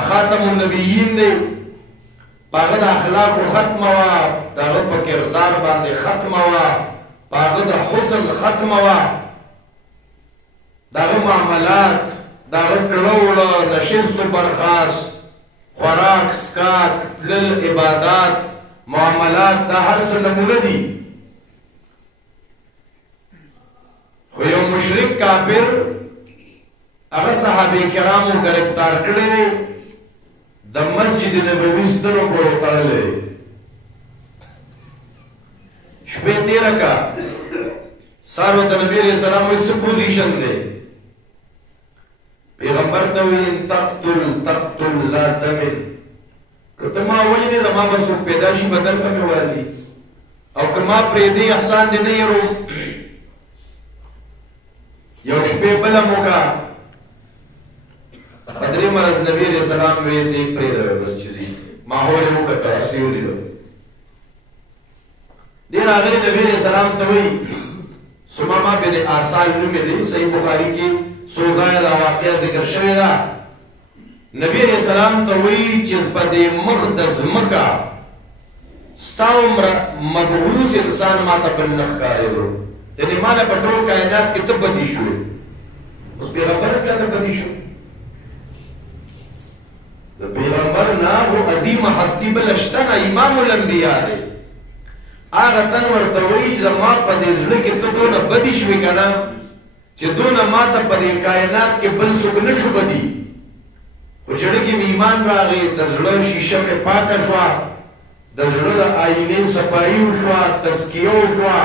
خاتم النبیین دی پاغه د اخلاق ختمه وا دغه په کردار باندې ختمه وا پاغه د حسن ختمه وا دغه معاملات دغه کړهوړه نشست برخاست خوراک سکاک تلل عبادات معاملات دا هر څه نمونه دي خو یو مشرک کافر هغه صحابه کرامو گرفتار کړی د مسجد نبوي سترو پورې تړلی شپې تېره کا سهار ورته نبي علیه السلام وایي څه پوزیشن دی پیغمبر ته وایي تقتل ذات دمن که ته ما وژنې زما به څوک پیدا شي بدن به مې والي او که ما پرېږدې احسان دې نه یېروم یو شپې بله مو کا په درې مرض نبي علیه السلام وایي دې پرېږدوی بس چې ځي ماحول یې وکتل هسې یې ولیدل دې راغلي نبي علیه السلام ته وایي سمامه بن آسال نوم یې دی صحیح بخاري کې څو ځایه دا واقعه ذکر شوې ده نبی علیہ السلام ته وایي چې په دې مخ د ځمکه ستا عمره مبعوث انسان ما ته بل نه ښکارېدو یعنې ما له په ټول کائنات کې ته بدي شوې اوس پیغمبر بیا ته بدي شو د پیغمبر نه هو عظیمه هستي بله شته نه امام الانبیا دی هغه تن ورته وایي چې زما په دې زړه کې ته دونه بدي شوې که نه چې دونه ما ته په دې کائنات کې بل څوک نه شو بدي خو زړه کې مې ایمان راغی د زړه شیشه مې پاکه شوه د زړه د آینې صفایي وشوه تزکیه وشوه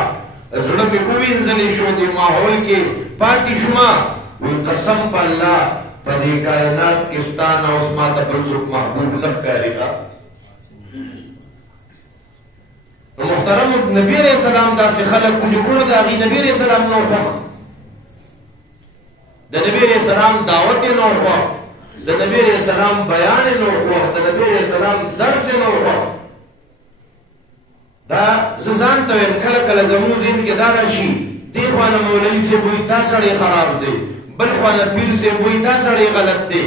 زړه مې ووینځلی شو دې ماحول کې پاتې شومه وایي قسم په الله په دې کائنات کې ستا نه اوس ما ته بل څوک محبوب نه ښکاري نو محترم نبي علیه السلام داسې خلک وو چې ګوره د هغې نبي علیه السلام نه خوښ د نبي علیه السلام دعوت یې نه خوښ د نبی علیہ السلام بیان نو خوښ د نبی علیہ السلام درس نو خوښ دا زه ځان ته وایم کله کله زموږ ذهن کې دا راشي دې خوا نه مولوي صاحب وایي دا سړی خراب دی بل خوا نه پیر صاحب وایي دا سړی غلط دی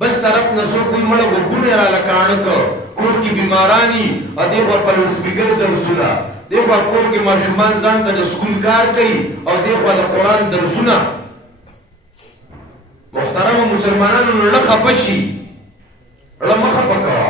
بل طرف نه څوک وایي مړه غوږونه یې راله کاڼه کړ کور کې بیماراني او دې خوا په لوډسپیکر درسونه دې خوا کور کې ماشومان ځان ته د سکول کار کوي او دې خوا د قرآن درسونه محترم مسلمانانو نړه خفه شي اړه مه خفه کوه